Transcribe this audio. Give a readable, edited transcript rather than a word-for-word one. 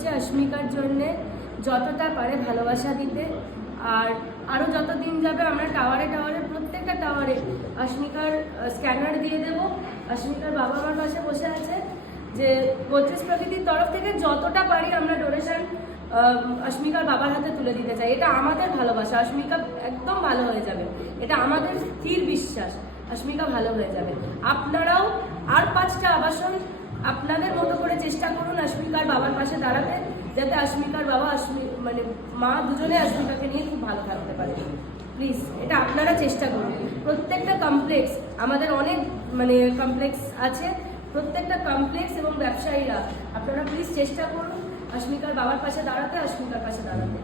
হচ্ছে অস্মিকার জন্যে যতটা পারে ভালোবাসা দিতে। আর আরও যত দিন যাবে আমরা টাওয়ারে প্রত্যেকটা টাওয়ারে অস্মিকার স্ক্যানার দিয়ে দেবো। অস্মিকার বাবা মার পাশে বসে আছে, যে গোদরেজ প্রকৃতির তরফ থেকে যতটা পারি আমরা ডোনেশন অস্মিকার বাবার হাতে তুলে দিতে চাই। এটা আমাদের ভালোবাসা, অস্মিকা একদম ভালো হয়ে যাবে, এটা আমাদের স্থির বিশ্বাস, অস্মিকা ভালো হয়ে যাবে। আপনারাও আর 5টা আবাসন আপনাদের মতো করে চেষ্টা করুন অস্মিকার বাবার পাশে দাঁড়াতে, যাতে অস্মিকার বাবা মানে মা দুজনে অস্মিকাকে নিয়ে খুব ভালো থাকতে পারে। প্লিজ এটা আপনারা চেষ্টা করুন। প্রত্যেকটা কমপ্লেক্স, আমাদের অনেক মানে কমপ্লেক্স আছে, প্রত্যেকটা কমপ্লেক্স এবং ব্যবসায়ীরা আপনারা প্লিজ চেষ্টা করুন অস্মিকার বাবার পাশে দাঁড়াতে, অস্মিকার পাশে দাঁড়াতে।